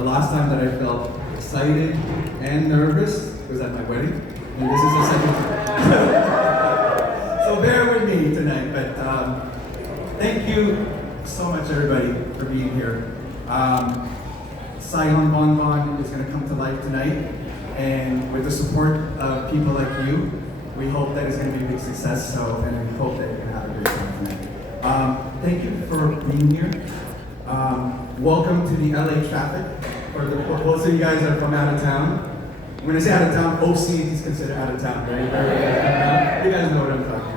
the last time that I felt excited and nervous was at my wedding, and this is the second time. So bear with me tonight, but thank you so much, everybody, for being here. Saigon Bonbon is going to come to life tonight, and with the support of people like you, we hope that it's going to be a big success. And we hope that you're going to have a great time tonight. Thank you for being here. Welcome to the LA traffic. For most of you guys are from out of town. When I say out of town, OC is considered out of town, right? You guys know what I'm talking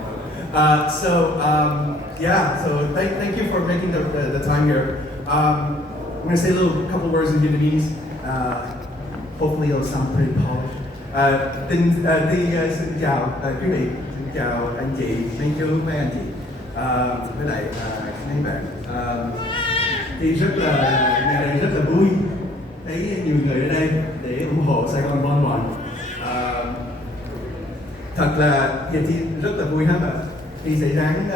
about. So thank you for making the time here. I'm going to say a couple words in Vietnamese. Hopefully it'll sound pretty polished. Xin chào quý vị, xin chào anh chị, thank you mấy anh chị. Với lại mấy bạn. Thì ngày này rất là vui thấy nhiều người ở đây để ủng hộ Sài Gòn Bon Bon. Thật là hiện thì rất là vui ha bạn. Thì sẽ ráng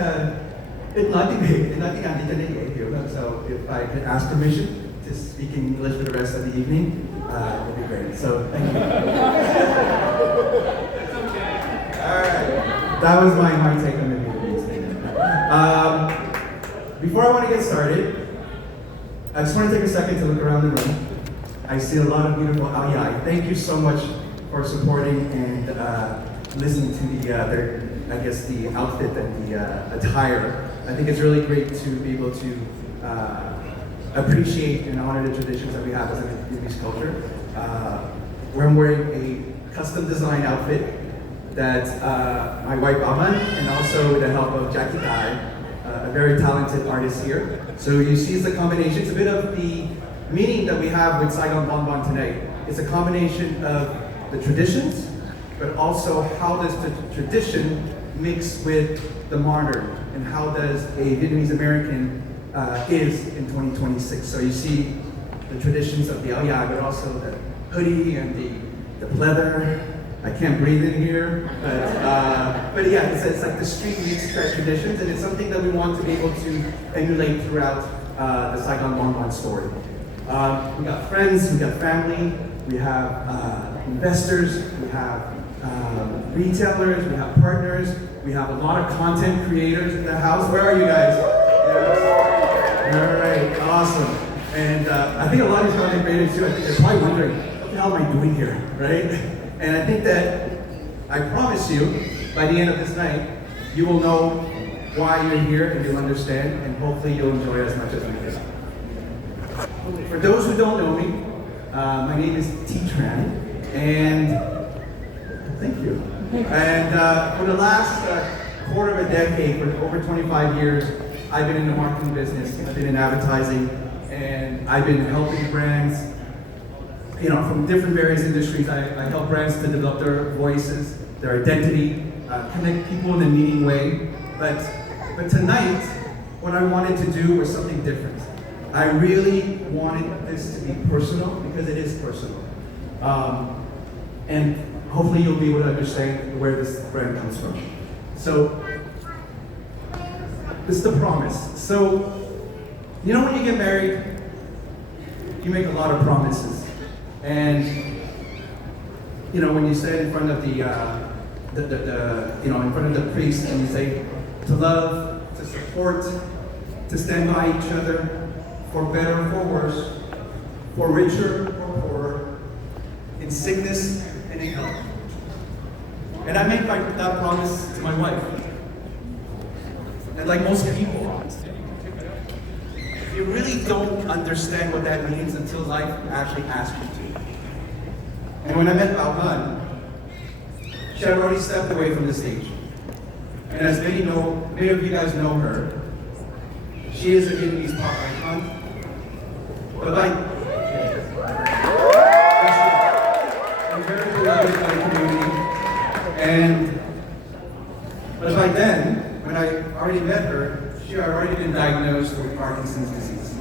ít nói tiếng Việt, để nói tiếng Anh để cho nó dễ hiểu hơn. So if I could ask permission to speak English for the rest of the evening, it would be great. So thank you. All right, that was my take on the Vietnamese thing. Before I want to get started, I just want to take a second to look around the room. I see a lot of beautiful ao dai. Thank you so much for supporting and listening to the outfit and the attire. I think it's really great to be able to appreciate and honor the traditions that we have as a Vietnamese culture. Where I'm wearing a custom design outfit that my wife Aman, and also with the help of Jackie Dai, a very talented artist here. So you see it's a combination, it's a bit of the meaning that we have with Saigon Bon Bon tonight. It's a combination of the traditions, but also how does the tradition mix with the modern, and how does a Vietnamese American is in 2026. So you see the traditions of the ao dai, but also the hoodie and the pleather. I can't breathe in here, but yeah, it's like the street meets traditions, and it's something that we want to be able to emulate throughout the Saigon Bon Bon story. We got friends, we got family, we have investors, we have retailers, we have partners, we have a lot of content creators in the house. Where are you guys? Yes. All right, awesome. And I think a lot of these content creators too, I think they're probably wondering, what the hell am I doing here, right? And I think that, I promise you, by the end of this night, you will know why you're here and you'll understand, and hopefully you'll enjoy it as much as we did. For those who don't know me, my name is T-Tran, and thank you. And for the last quarter of a decade, for over 25 years, I've been in the marketing business, I've been in advertising, and I've been helping brands, from different various industries. I help brands to develop their voices, their identity, connect people in a meaningful way. But tonight, what I wanted to do was something different. I really wanted this to be personal, because it is personal. And hopefully you'll be able to understand where this brand comes from. So, this is the promise. So, when you get married, you make a lot of promises. And when you stand in front of in front of the priest, and you say to love, to support, to stand by each other, for better or for worse, for richer or poorer, in sickness and in health. And I make that promise to my wife. And like most people, you really don't understand what that means until life actually asks you to. And when I met Bao, she had already stepped away from the stage. And as many of you guys know her, she is a Vietnamese pop icon. But I'm very beloved by the community. But by then, when I already met her, she had already been diagnosed with Parkinson's disease.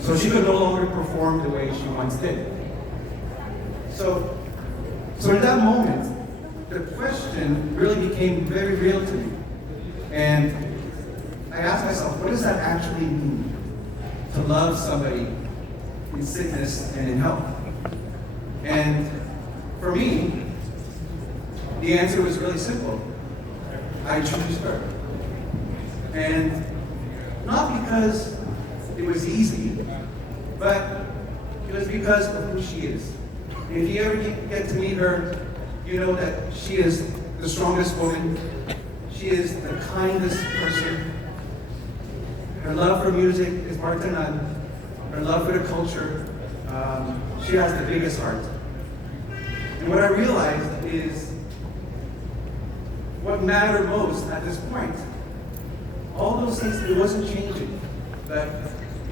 So she could no longer perform the way she once did. So in that moment, the question really became very real to me. And I asked myself, what does that actually mean? To love somebody in sickness and in health. And for me, the answer was really simple. I choose her. And not because it was easy, but it was because of who she is. And if you ever get to meet her, you know that she is the strongest woman. She is the kindest person. Her love for music is bar to none. Her love for the culture, she has the biggest heart. And what I realized is what mattered most at this point. All those things, it wasn't changing, but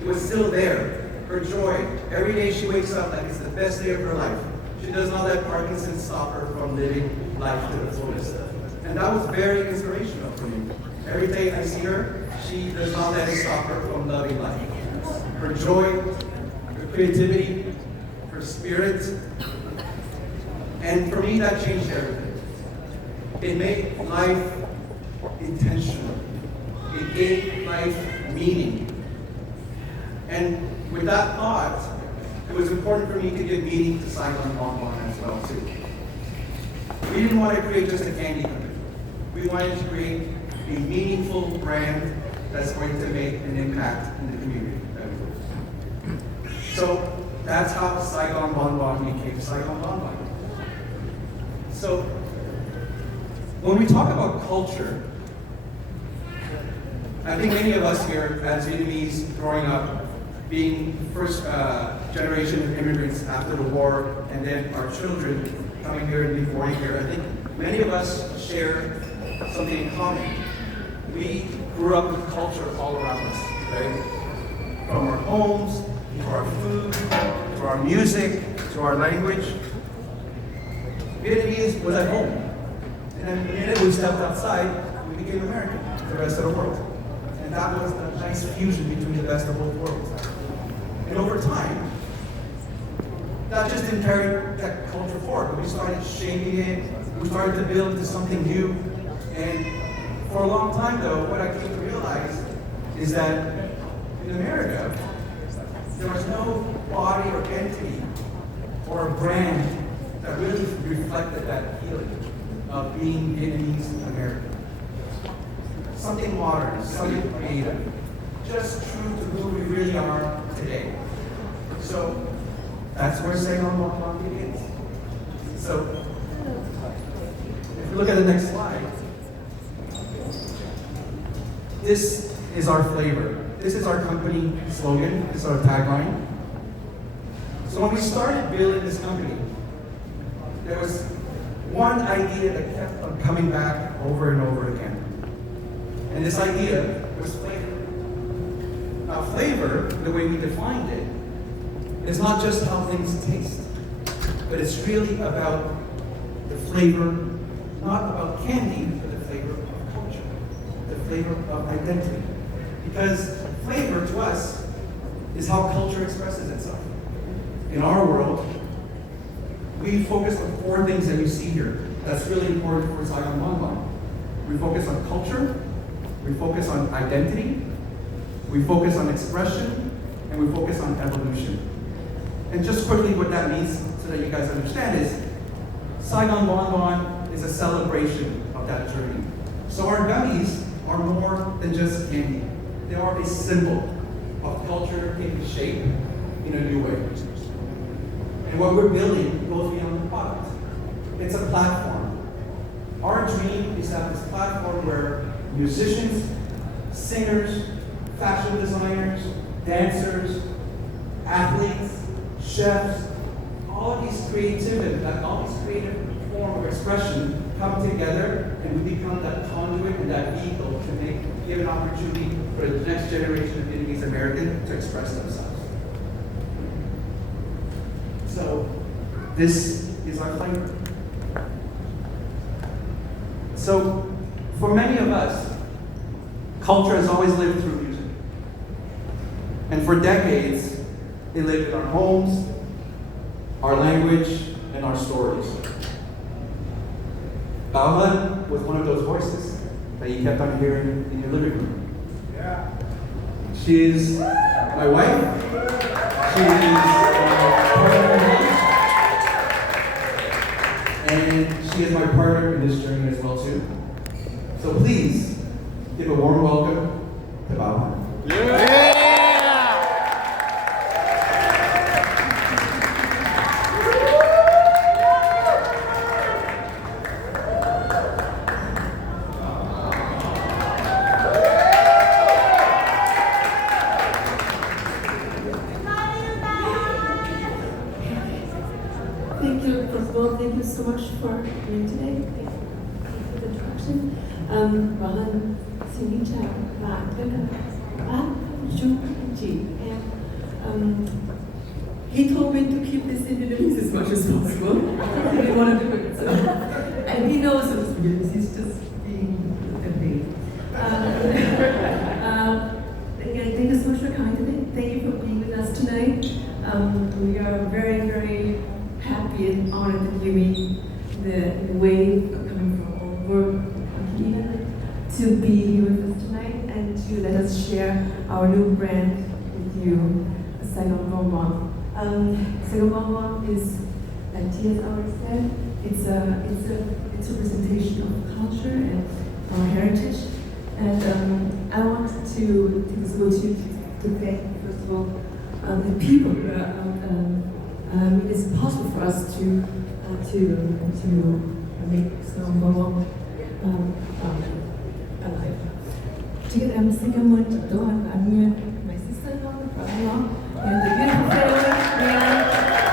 it was still there. Her joy, every day she wakes up like it's the best day of her life. She does not let Parkinson's stop her from living life to the fullest. And that was very inspirational for me. Every day I see her, she does not let it stop her from loving life. Her joy, her creativity, her spirit. And for me, that changed everything. It made life intentional. It gave life meaning. And with that thought, it was important for me to give meaning to Saigon Bonbon as well, too. We didn't want to create just a candy company. We wanted to create a meaningful brand that's going to make an impact in the community. So that's how Saigon Bonbon became Saigon Bonbon. So when we talk about culture, I think many of us here as Vietnamese growing up, being first generation of immigrants after the war, and then our children coming here and being born here, I think many of us share something in common. We grew up with culture all around us, right? From our homes, to our food, to our music, to our language. Vietnamese was at home. And then the minute we stepped outside, we became American to the rest of the world. And that was a nice fusion between the best of both worlds. And over time, that just didn't carry that culture forward. We started shaping it, we started to build into something new. And for a long time though, what I came to realize is that in America, there was no body or entity or a brand that really reflected that feeling of being Vietnamese American. Something modern, something creative, just true to who we really are today. So that's where Saigon Bonbon begins. So if we look at the next slide, this is our flavor. This is our company slogan. This is our tagline. So when we started building this company, there was one idea that kept on coming back over and over again. And this idea was flavor. Now flavor, the way we defined it, is not just how things taste, but it's really about the flavor, not about candy, but the flavor of culture, the flavor of identity. Because flavor to us is how culture expresses itself. In our world, we focus on 4 things that you see here. That's really important for Saigon Bonbon. We focus on culture, we focus on identity, we focus on expression, and we focus on evolution. And just quickly what that means so that you guys understand is, Saigon Bonbon is a celebration of that journey. So our gummies are more than just candy. They are a symbol of culture taking shape in a new way. And what we're building goes beyond the product. It's a platform. Our dream is to have this platform where musicians, singers, fashion designers, dancers, athletes, chefs, all of these creative form of expression come together and we become that conduit and that vehicle to give an opportunity for the next generation of Vietnamese American to express themselves. So this is our flavor. So for many of us, culture has always lived through music. And for decades, it lived in our homes, our language, and our stories. Bao was one of those voices that you kept on hearing in your living room. Yeah. She's my wife. She is my partner in life, and she is my partner in this journey as well too. So please give a warm welcome to Bao. Thank you, first of all, thank you so much for being today. Thank you for the introduction. Rohan, xin chào và tất cả bác, chú, anh chị, em. He told me to keep this in Vietnamese as much as possible. I didn't want to do it, so. And he knows it's Vietnamese, he's just being a baby. Again, thank you so much for coming today. Thank you for being with us tonight. We are very, very happy and honored that you made the way coming from all over Canada to be here with us tonight and to let us share our new brand with you, Saigon Bonbon. Saigon Bonbon is, like Tia already said, it's a representation of culture and our heritage. And I want to take this opportunity to thank, first of all, the people who made it possible for us to make Saigon Bonbon alive. Together, I'm cảm ơn chị Doan và anh Nguyên, my sister-in-law, brother-in-law, and the beautiful family,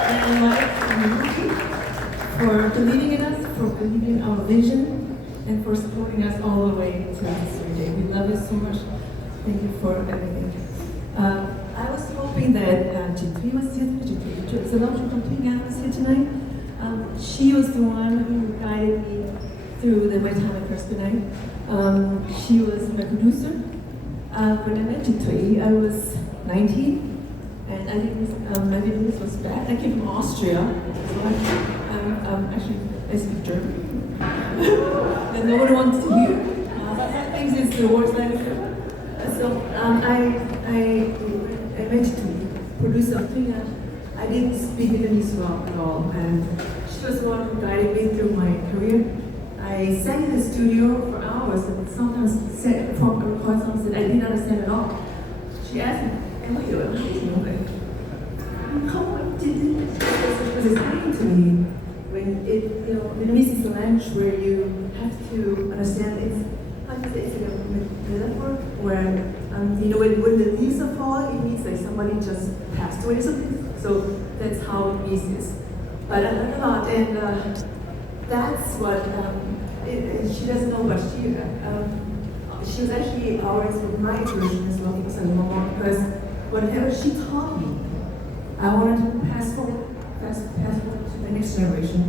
and my community, for believing in us, for believing in our vision, and for supporting us all the way to this day. We love you so much. Thank you for everything. I was hoping that Jitri was here, was here tonight. She was the one who guided me through my time at First Good Night. She was my producer. When I met Jitri, I was 19, and I think my Vietnamese was bad. I came from Austria, so actually I speak German. That no one wants to hear. But things is the worst language. So I met to produce something and I didn't speak Vietnamese well at all, and she was the one who guided me through my career. I sat in the studio for hours and sometimes said from a record songs that I didn't understand at all. She asked me, "How do you know that?" How did it? It was explained to me when Vietnamese is a language where you have to understand it's like a metaphor where when the leaves are falling, it means like somebody just passed away or something. So that's how Vietnamese is. But I learned a lot, and that's what she doesn't know, but she was actually always with my version as well, because whatever she taught me, I wanted to pass forward to the next generation.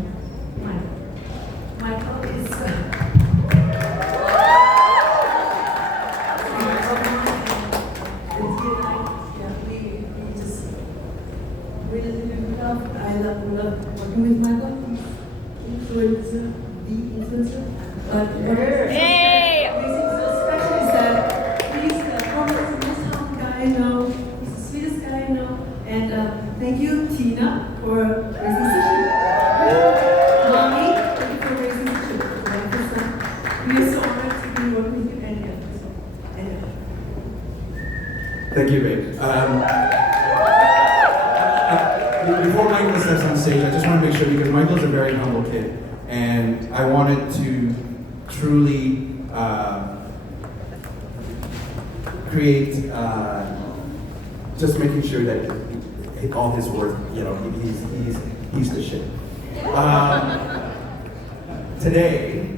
Michael is. I love working with Michael. He's the influencer. But what is so special is that he's the most humble guy I know. He's the sweetest guy I know. And thank you, Tina, for raising such a mommy. Thank you for raising such a wonderful son. We are so honored to be working with you. And Thank you, babe. Before Michael steps on stage, I just want to make sure, because Michael's a very humble kid, and I wanted to truly create, just making sure that all his work, he's the shit. Today,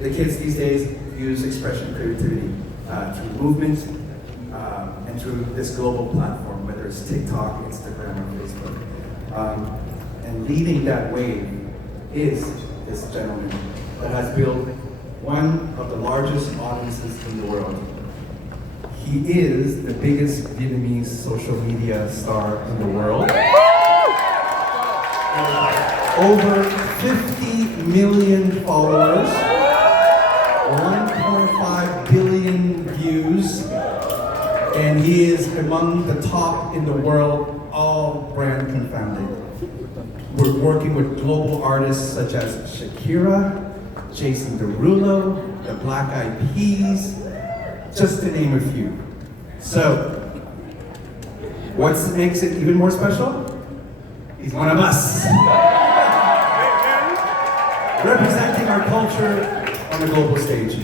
the kids these days use expression creativity through movement and through this global platform, whether it's TikTok, Instagram, or Facebook. And leading that wave is this gentleman that has built one of the largest audiences in the world. He is the biggest Vietnamese social media star in the world. Over 50 million followers, 1.5 billion views, and and he is among the top in the world, all brand confounded. We're working with global artists such as Shakira, Jason Derulo, the Black Eyed Peas, just to name a few. So, what makes it even more special? He's one of us. Representing our culture on the global stage.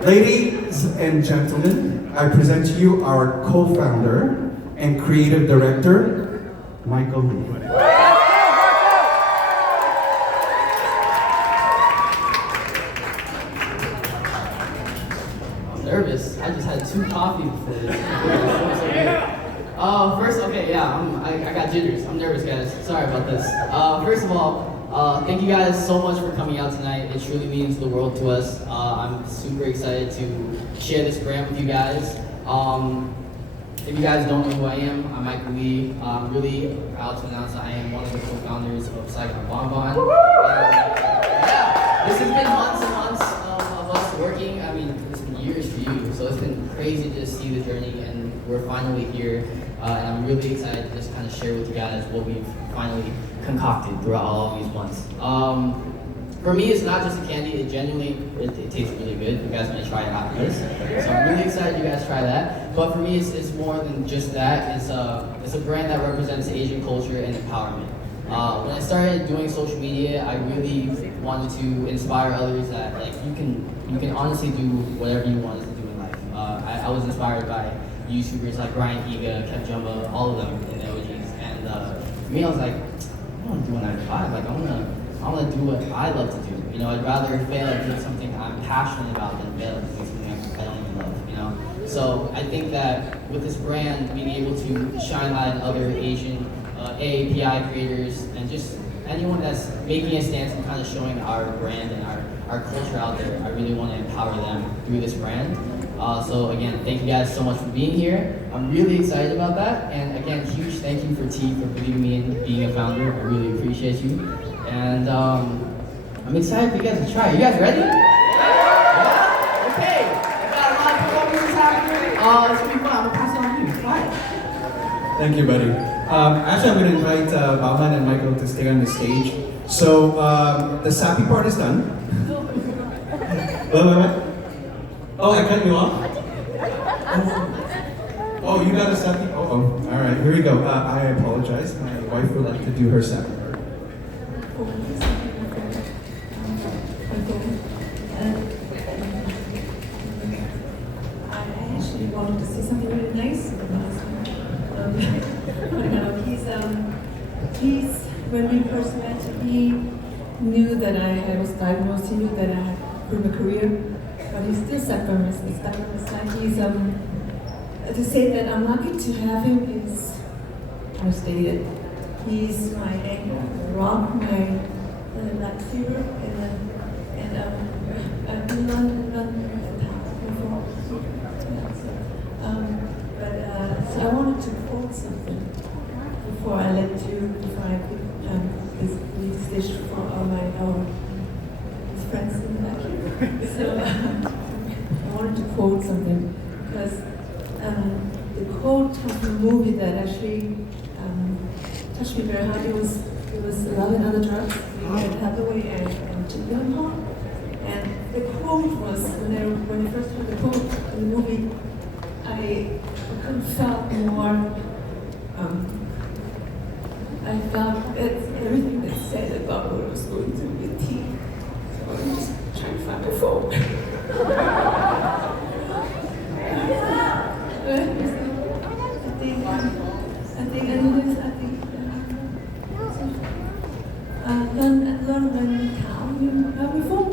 Ladies and gentlemen, I present to you our co-founder and creative director, Michael Lee. Nervous. I just had 2 coffees before this. First, okay, yeah, I got jitters. I'm nervous, guys. Sorry about this. First of all, thank you guys so much for coming out tonight. It truly means the world to us. I'm super excited to share this brand with you guys. If you guys don't know who I am, I'm Michael Lee. I'm really proud to announce that I am one of the co-founders of Saigon Bonbon. Yeah, this has been months and months of us working. I mean, it's been years for you, so it's been crazy to see the journey, and we're finally here. And I'm really excited to just kind of share with you guys what we've finally concocted throughout all of these months. For me, it's not just a candy. It genuinely, it tastes really good. You guys are gonna try it after this, so I'm really excited you guys try that. But for me, it's more than just that. It's a brand that represents Asian culture and empowerment. When I started doing social media, I really wanted to inspire others that like you can honestly do whatever you wanted to do in life. I was inspired by YouTubers like Brian Higa, Kev Jumba, all of them in the OGs. And for me, I was like, I want to do a 9 to 5. Like I want to do what I love to do. You know, I'd rather fail at doing something I'm passionate about than fail at doing something I don't even love. You know, so I think that with this brand, being able to shine light on other Asian AAPI creators and just anyone that's making a stance and kind of showing our brand and our culture out there, I really want to empower them through this brand. So again, thank you guys so much for being here. I'm really excited about that. And again, huge thank you for T for believing me in being a founder. I really appreciate you. And I'm excited for you guys to try. You guys ready? Yeah? Okay. I got a lot of performances happening. It's gonna be fun. I'm gonna pass it on to you. Bye. Thank you, buddy. Actually, I'm going to invite Bauman and Michael to stay on the stage. So, the sappy part is done. Wait. Oh, I cut you off? Oh, you got a sappy? Oh. All right, here we go. I apologize. My wife would like to do her sappy part. I actually wanted to say something really nice about he's when we first met, he knew that I was diagnosed, he knew that I had quit my career, but he still stuck by my side. He's to say that I'm lucky to have him is understated. He's my anchor, rock, my lightsaber, and I've been run before. So I wanted to quote something before I pick this dish for our friends in the back here. So I wanted to quote something because the quote of the movie that actually touched me very hard. It was Love and Other Drugs, Anne Hathaway and Jim Gyllenhaal. And the quote was when I first heard the quote in the movie, I couldn't felt more. I felt that everything that said about what I was going through with tea. So I'm just trying to find my phone. Learn when calm you have your phone.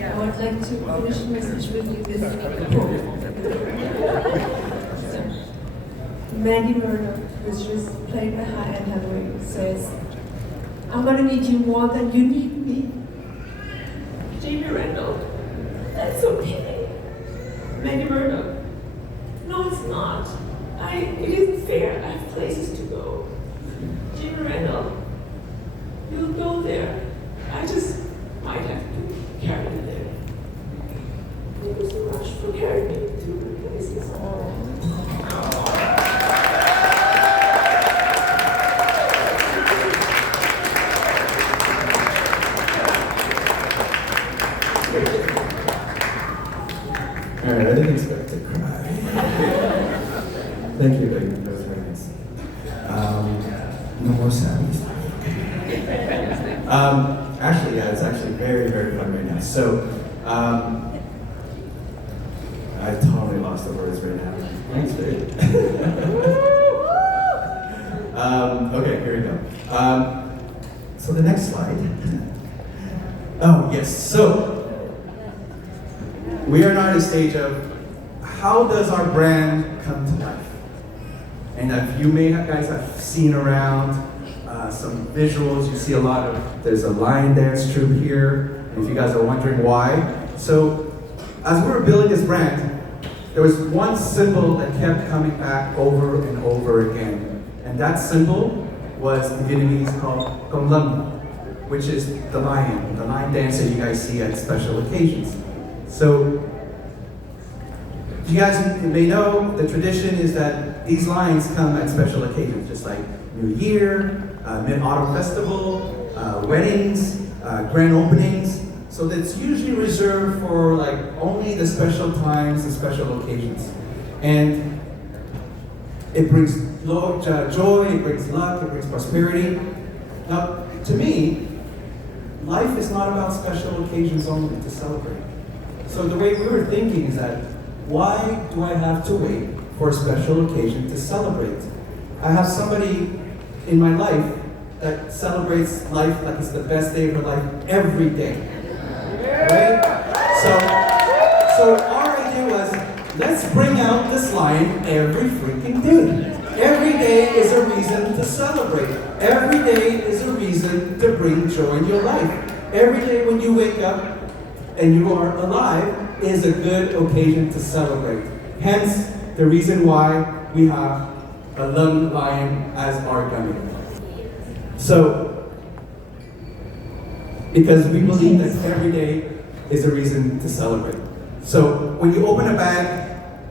I would like to finish the message with you this quote. Maggie Murdoch, who's just playing behind and Henry, says, I'm gonna need you more than you need me. Jamie Randall, that's okay. Maggie Murdoch, no, it's not. It isn't fair. I have places to go. Jamie Randall, you'll go there. I just might have to carry you there. Thank you so much for carrying me to the places. All right, I didn't expect to cry. Thank you, Megan. That was very nice. No more sadness. Actually, yeah, it's actually very, very fun right now. So, I totally lost the words right now. Thanks, babe. Okay, here we go. So the next slide. Oh, yes. So, we are now at a stage of how does our brand come to life? And if you guys have seen around some visuals, you see a lot of, there's a lion dance troupe here, and if you guys are wondering why. So, as we were building this brand, there was one symbol that kept coming back over and over again. And that symbol was in Vietnamese called Công Lâm, which is the lion dance that you guys see at special occasions. So, you guys may know the tradition is that these lions come at special occasions, just like New Year, Mid-Autumn Festival, weddings, grand openings. So that's usually reserved for like only the special times and special occasions. And it brings joy, it brings luck, it brings prosperity. Now, to me, life is not about special occasions only to celebrate. So the way we were thinking is that, why do I have to wait for a special occasion to celebrate? I have somebody in my life that celebrates life like it's the best day of her life every day. Right? So our idea was, let's bring out this lion every freaking day. Every day is a reason to celebrate. Every day is a reason to bring joy in your life. Every day when you wake up and you are alive is a good occasion to celebrate. Hence, the reason why we have a lung lion as our gummy. So, because we believe that every day is a reason to celebrate. So, when you open a bag,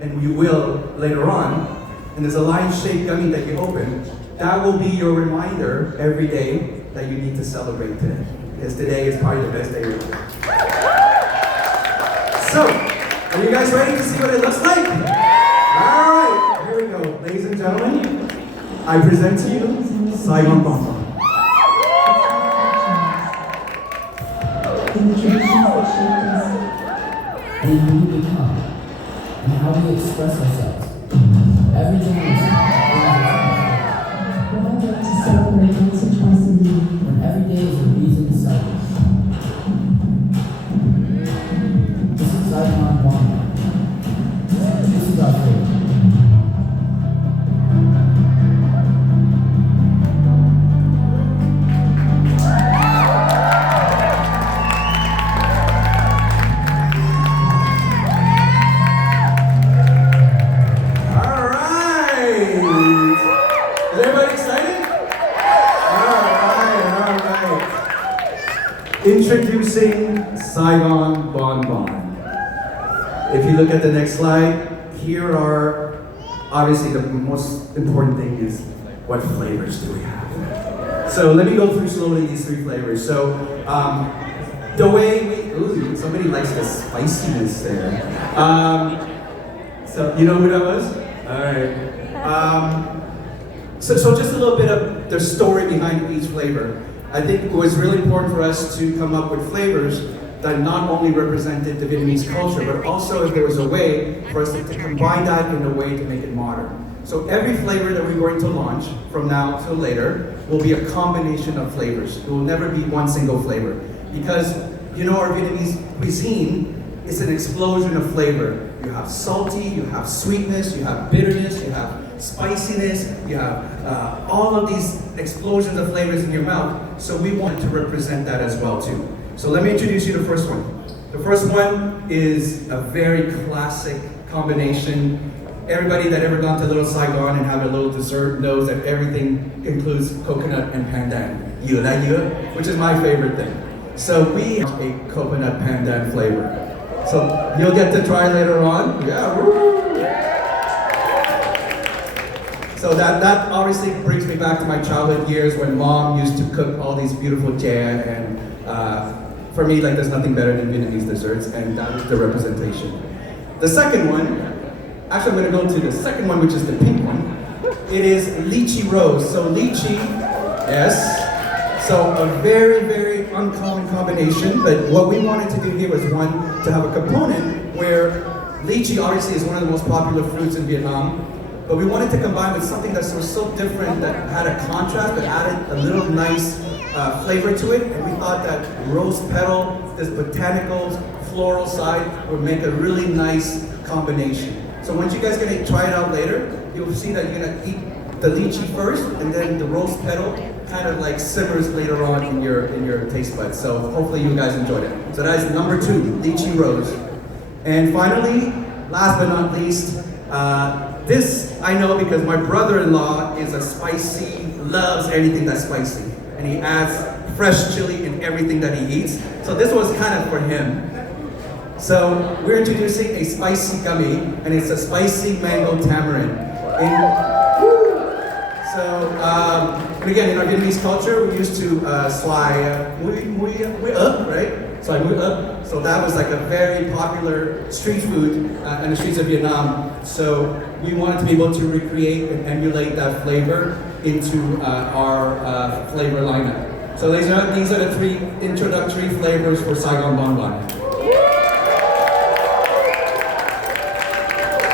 and you will later on, and there's a lion-shaped gummy that you open, that will be your reminder every day that you need to celebrate today. Because today is probably the best day of your life. So, are you guys ready to see what it looks like? All right, here we go. Ladies and gentlemen, I present to you Saigon Bomba. In the traditions that shaped us, and who we become, and how we express ourselves. Every generation What I like to celebrate once or twice a year. when every day is a reason to celebrate. This is Saigon Bomba. This is our favorite. Introducing Saigon Bonbon. If you look at the next slide, here are, obviously the most important thing is, what flavors do we have? So let me go through slowly these three flavors. So the way we, ooh, somebody likes the spiciness there. So you know who that was? All right. So just a little bit of the story behind each flavor. I think it was really important for us to come up with flavors that not only represented the Vietnamese culture, but also if there was a way for us to combine that in a way to make it modern. So every flavor that we're going to launch from now till later will be a combination of flavors. It will never be one single flavor. Because, you know, our Vietnamese cuisine is an explosion of flavor. You have salty, you have sweetness, you have bitterness, you have spiciness, you have all of these explosions of flavors in your mouth. So we wanted to represent that as well too. So let me introduce you to the first one. The first one is a very classic combination. Everybody that ever gone to Little Saigon and have a little dessert knows that everything includes coconut and pandan. Yu la yu, which is my favorite thing. So we have a coconut pandan flavor. So you'll get to try later on. Yeah. Woo. So that obviously brings me back to my childhood years when mom used to cook all these beautiful jam, and for me, like, there's nothing better than Vietnamese desserts, and that is the representation. The second one, actually I'm gonna go to the second one, which is the pink one. It is lychee rose. So lychee, yes. So a very, very uncommon combination, but what we wanted to do here was one, to have a component where lychee obviously is one of the most popular fruits in Vietnam, but we wanted to combine with something that was so different, that had a contrast, that added a little nice flavor to it, and we thought that rose petal, this botanical, floral side would make a really nice combination. So once you guys gonna try it out later, you'll see that you're gonna eat the lychee first, and then the rose petal kind of like simmers later on in your taste buds. So hopefully you guys enjoyed it. So that is number 2, lychee rose. And finally, last but not least, this I know because my brother-in-law is a spicy, loves anything that's spicy. And he adds fresh chili in everything that he eats. So this was kind of for him. So we're introducing a spicy gummy, and it's a spicy mango tamarind. And again, in our Vietnamese culture, we used to xoài muối ớt, right? Xoài muối ớt. So that was like a very popular street food in the streets of Vietnam. So we wanted to be able to recreate and emulate that flavor into our flavor lineup. So these are the 3 introductory flavors for Saigon Bon Bon.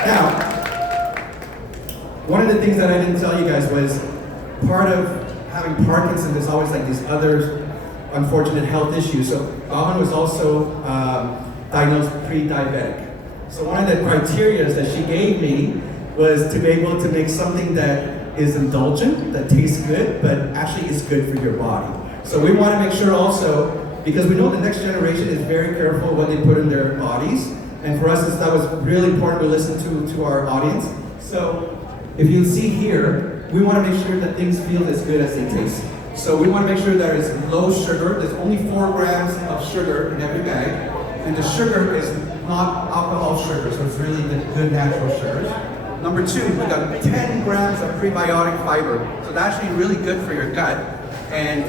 Now, one of the things that I didn't tell you guys was part of having Parkinson's, there's always like these other unfortunate health issues. So Bahan was also diagnosed pre-diabetic. So one of the criteria that she gave me was to be able to make something that is indulgent, that tastes good, but actually is good for your body. So we want to make sure also, because we know the next generation is very careful what they put in their bodies, and for us that was really important to listen to our audience. So if you see here, we want to make sure that things feel as good as they taste. So we want to make sure that it's low sugar. There's only 4 grams of sugar in every bag, and the sugar is not alcohol sugar, so it's really the good natural sugars. Number 2, we got 10 grams of prebiotic fiber. So that's actually really good for your gut and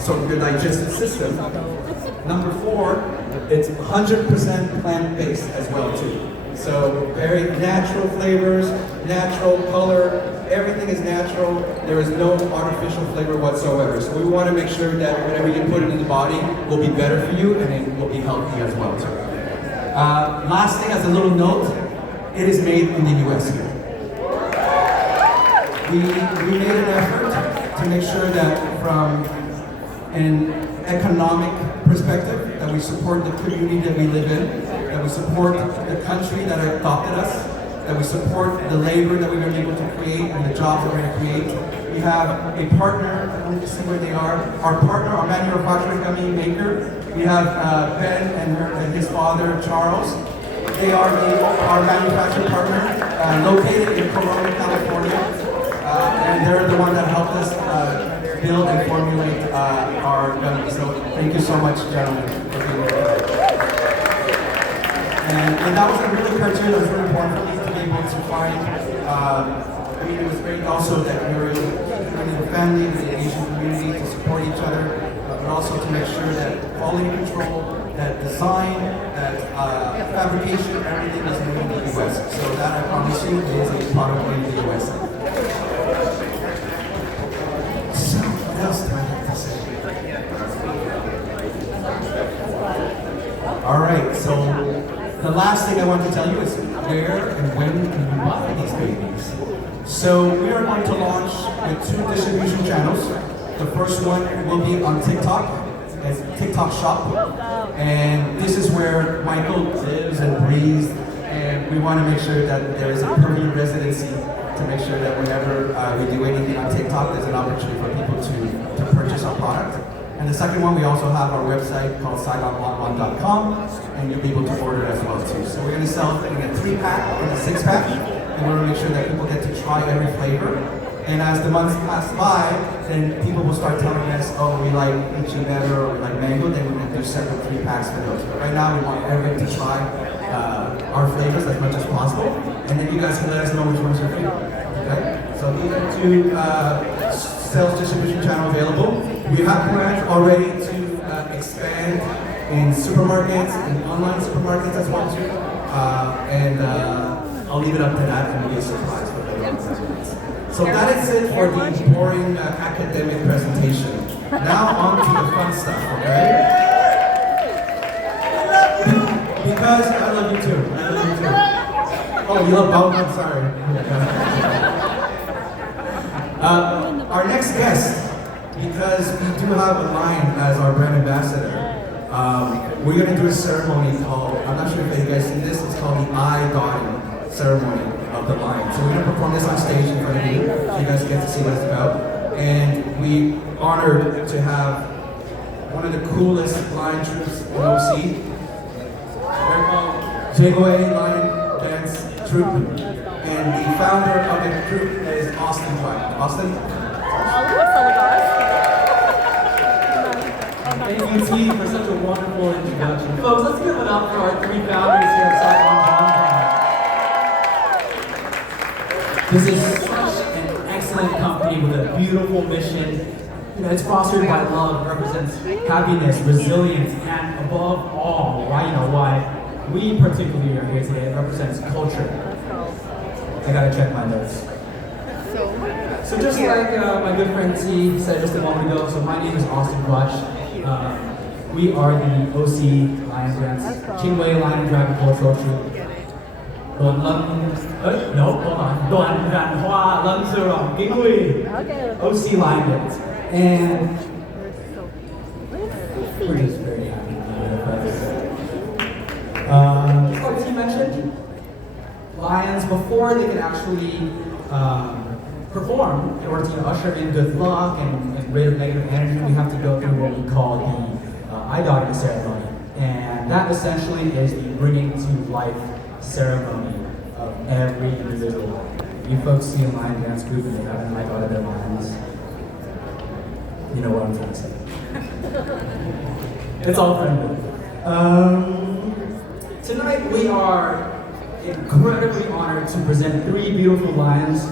so your digestive system. Number 4, it's 100% plant-based as well too. So very natural flavors, natural color, everything is natural. There is no artificial flavor whatsoever. So we want to make sure that whatever you put into the body will be better for you, and it will be healthy as well too. Last thing, as a little note, it is made in the US here. We made an effort to make sure that from an economic perspective, that we support the community that we live in, that we support the country that adopted us, that we support the labor that we've been able to create and the jobs that we're going to create. We have a partner, I don't see where they are, our partner, our manufacturing gummy maker. We have Ben and his father, Charles. They are our manufacturing partner, located in Corona, California. And they're the one that helped us build and formulate our gummies. So thank you so much, gentlemen, for being here. And that was a really criteria that was really important for me to be able to find. I mean, it was great also that we were bringing the family, the Asian community to support each other, but also to make sure that quality control, that design, that fabrication, everything is made in the US. So that, I promise you, is a product made in the US. So, what else do I have to say? All right, so the last thing I want to tell you is where and when can you buy these babies? So we are going to launch with 2 distribution channels. The first one will be on TikTok, it's TikTok Shop. And this is where Michael lives and breathes, and we want to make sure that there is a permanent residency to make sure that whenever we do anything on TikTok, there's an opportunity for people to purchase our product. And the second one, we also have our website called SaigonBonbon.com, and you'll be able to order as well too. So we're going to sell in a 3-pack and a 6-pack, and we're going to make sure that people get to try every flavor. And as the months pass by, then people will start telling us, oh, we like lychee better, or we like mango, then we're going to do separate 3-packs for those. But right now, we want everyone to try our flavors as much as possible, and then you guys can let us know which ones are favorite. Okay? So these are 2 sales distribution channels available. We have plans already to expand in supermarkets, in online supermarkets as well too. And I'll leave it up to that and be a surprise for everyone. So that is it for the boring academic presentation. Now on to the fun stuff, okay? Because I love you too. I love you too. Oh, you love Bao? I'm sorry. Our next guest, because we do have a lion as our brand ambassador, we're going to do a ceremony called, I'm not sure if you guys seen this, it's called the eye dotting ceremony of the lion. So we're going to perform this on stage in front of you, so you guys get to see what it's about. And we honored to have one of the coolest lion troops in OC. They're called Dzeo Lion Dance Troupe. And the founder of the group is Austin Clark. Austin? Thank you, T, for such a wonderful introduction. Folks, let's give it up for our 3 founders here at Saigon Bonbon. This is such an excellent company with a beautiful mission. You know, it's fostered by love, represents happiness, resilience, and above all, why we particularly are here today, it represents culture. I gotta check my notes. So just like my good friend T said just a moment ago, so my name is Austin Clutch. We are the OC Lion Dance, Qingwei Lion Dragon Cultural Troupe. OC Lion Dance. And we're just very happy to be here with us. Like T mentioned, lions, before they can actually perform, in order to usher in good luck and rid of negative energy, we have to go through what we call the eye dotting ceremony. And that essentially is the bringing to life ceremony of every individual. You folks see a lion dance group and they have an eye dot of their lions. You know what I'm trying to say. It's all friendly. Tonight we are incredibly honored to present 3 beautiful lions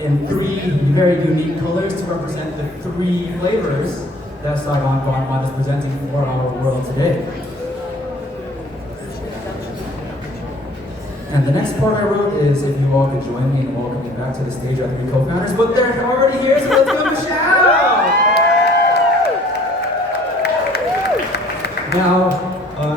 in 3 very unique colors to represent the 3 flavors that Saigon Bonbon is presenting for our world today. And the next part I wrote is if you all could join me in welcoming back to the stage our 3 co-founders, but they're already here, so let's give them a shout! Now,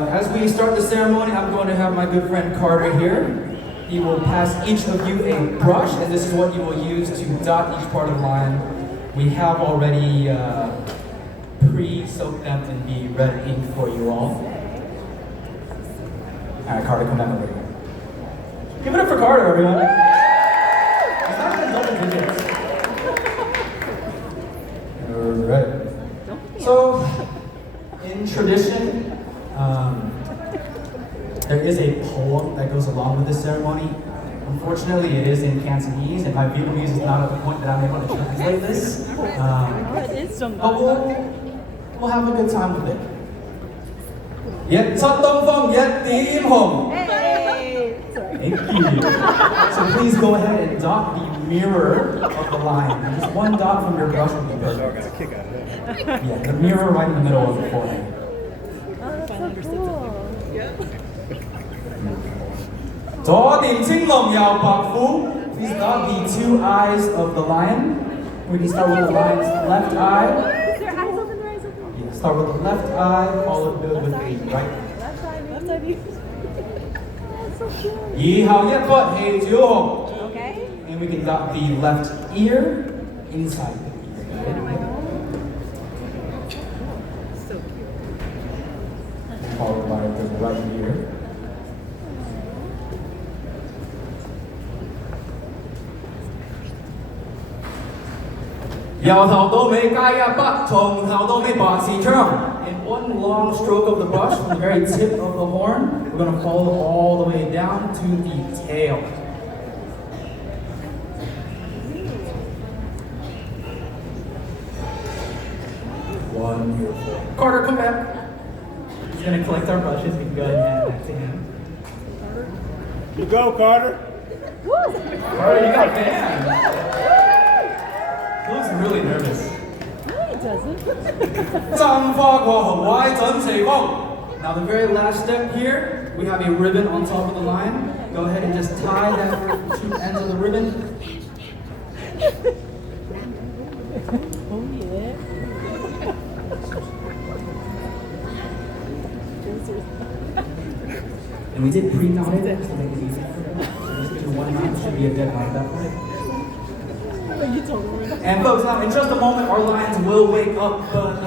as we start the ceremony, I'm going to have my good friend Carter here. He will pass each of you a brush, and this is what you will use to dot each part of the lion. We have already pre-soaked them in the red ink for you all. Alright, Carter, come back over here. Give it up for Carter, everyone. He's not even double digits. Alright. So, in tradition, there is a poem that goes along with this ceremony. Unfortunately, it is in Cantonese, and my Vietnamese is not at the point that I'm able to translate this. But we'll have a good time with it. Yet Chot Dong Fong, yet Tim Hong. Thank you. So please go ahead and dot the mirror of the line. Just one dot from your brush will be perfect. Yeah, the mirror right in the middle of the forehead. Please dot the 2 eyes of the lion. We can start with the lion's left eye. Yeah, start with the left eye, followed with the right. Okay. And we can dot the left ear inside the ear. Followed by the right ear. 摇头都没盖呀把，从头都没把起 In one long stroke of the brush from the very tip of the horn, we're going to follow all the way down to the tail. Wonderful. Carter, come back. He's going to collect our brushes. We can go ahead and hand it back to him. You go, Carter. Carter, you got a fan. He looks really nervous. Now the very last step here, we have a ribbon on top of the line. Go ahead and just tie that two ends of the ribbon. And we did pre-knot it to make it easy. So just do one knot, should be a dead knot at that point. And folks, now in just a moment, our lions will wake up, but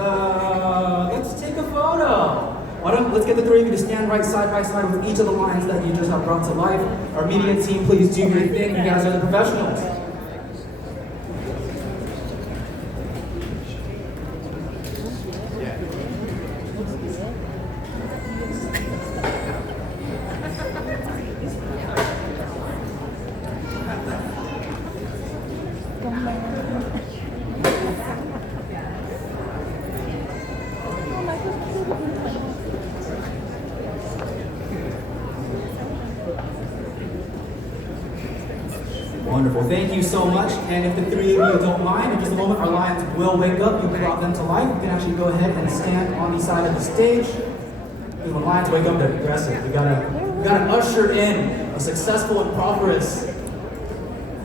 let's take a photo. Let's get the three of you to stand right side by side with each of the lions that you just have brought to life. Our media team, please do your thing. You guys are the professionals. Wonderful. Thank you so much. And if the three of you don't mind, in just a moment, our lions will wake up. You brought them to life. You can actually go ahead and stand on the side of the stage. Because when lions wake up, they're aggressive. We gotta usher in a successful and prosperous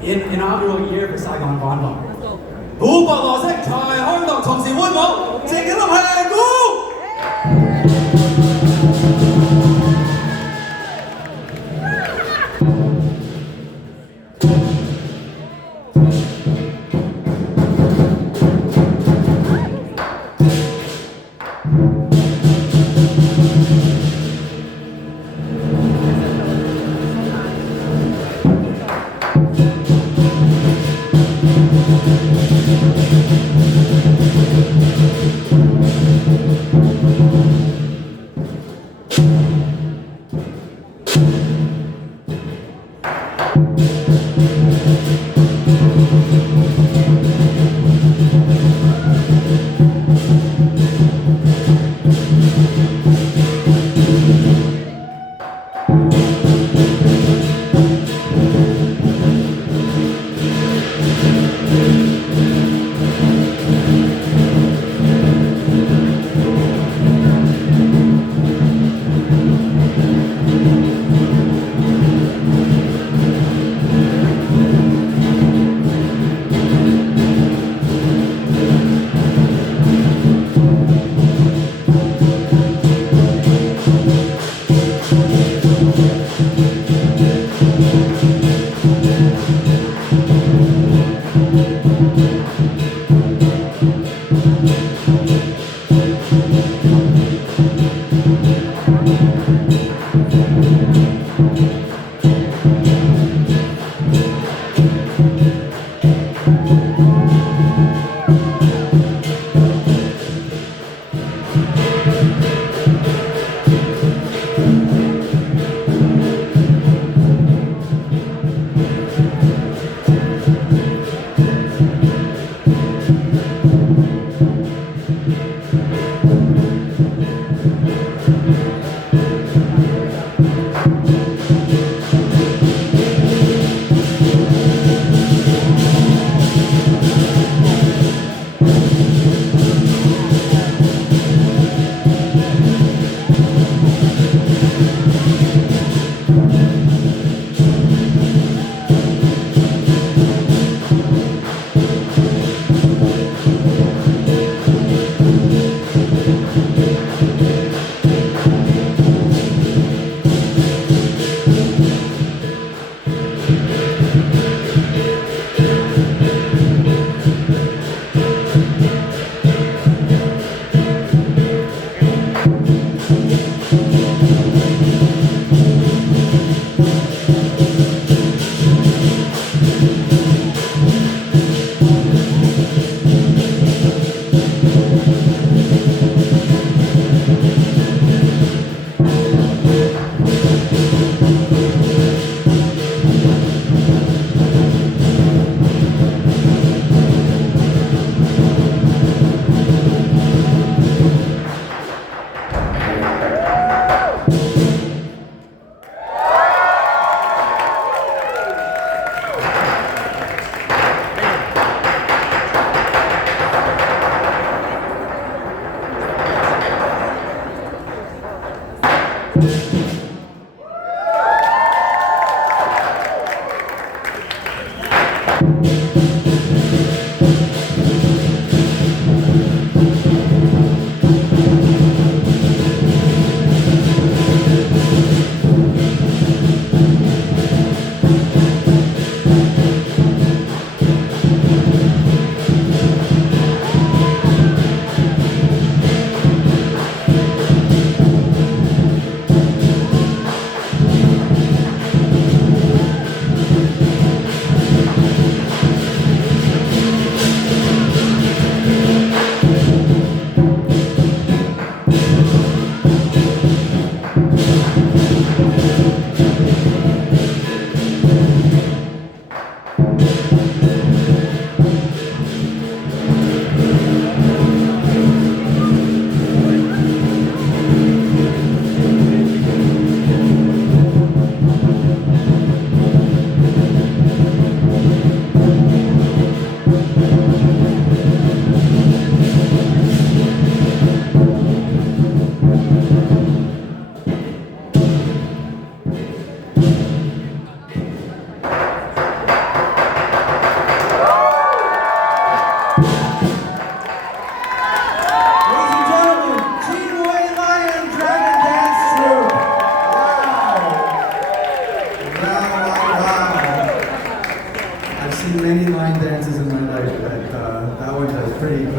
inaugural year for Saigon Bonbon. 古白羅色彩，開拓從事歡樂，正經林係鼓。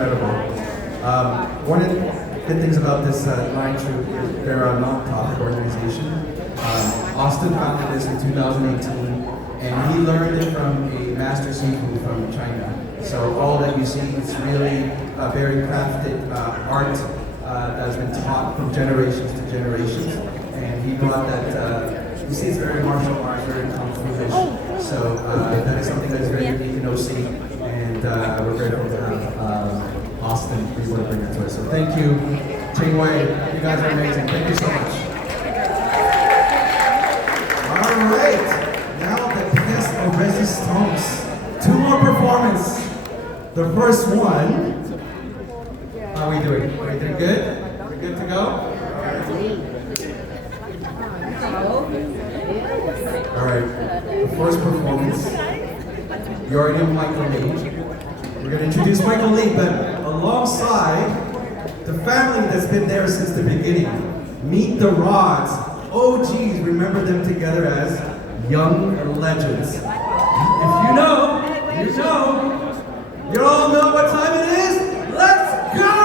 incredible. One of the good things about this line troupe is they're a non-profit organization. Austin founded this in 2018, and he learned it from a master seafood from China. So all that you see is really a very crafted art that has been taught from generations to generations. And he brought that, you see it's very martial arts, very kung fu-ish. So that is something that is very unique in OC. And we're grateful to have Austin be able to bring it to us. So thank you, Ching Wei. You guys are amazing. Thank you so much. All right. Now the pièce de résistance. Two more performances. The first one. How are we doing? Are we doing good? We good to go? All right. The first performance. You already know Michael Lee. We're going to introduce Michael Lee, but alongside the family that's been there since the beginning. Meet the Rods. OGs, remember them together as Young Legends. If you know, you know. You all know what time it is? Let's go!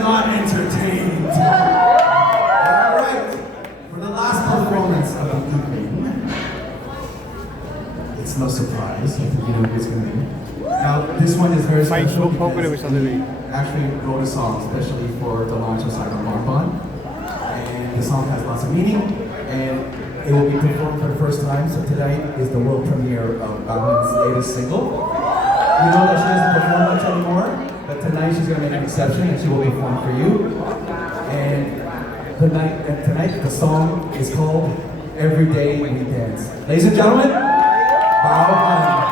Not entertained. All right, for the last performance of the evening, it's no surprise. I think you know who it's going to be. Now, this one is very special because we actually wrote a song especially for the launch of Cyber Bonbon, and the song has lots of meaning, and it will be performed for the first time. So tonight is the world premiere of Bao's latest single. You know that she doesn't perform much anymore. But tonight she's going to make an exception and she will perform for you. And tonight the song is called Every Day We Dance. Ladies and gentlemen, Bao Han.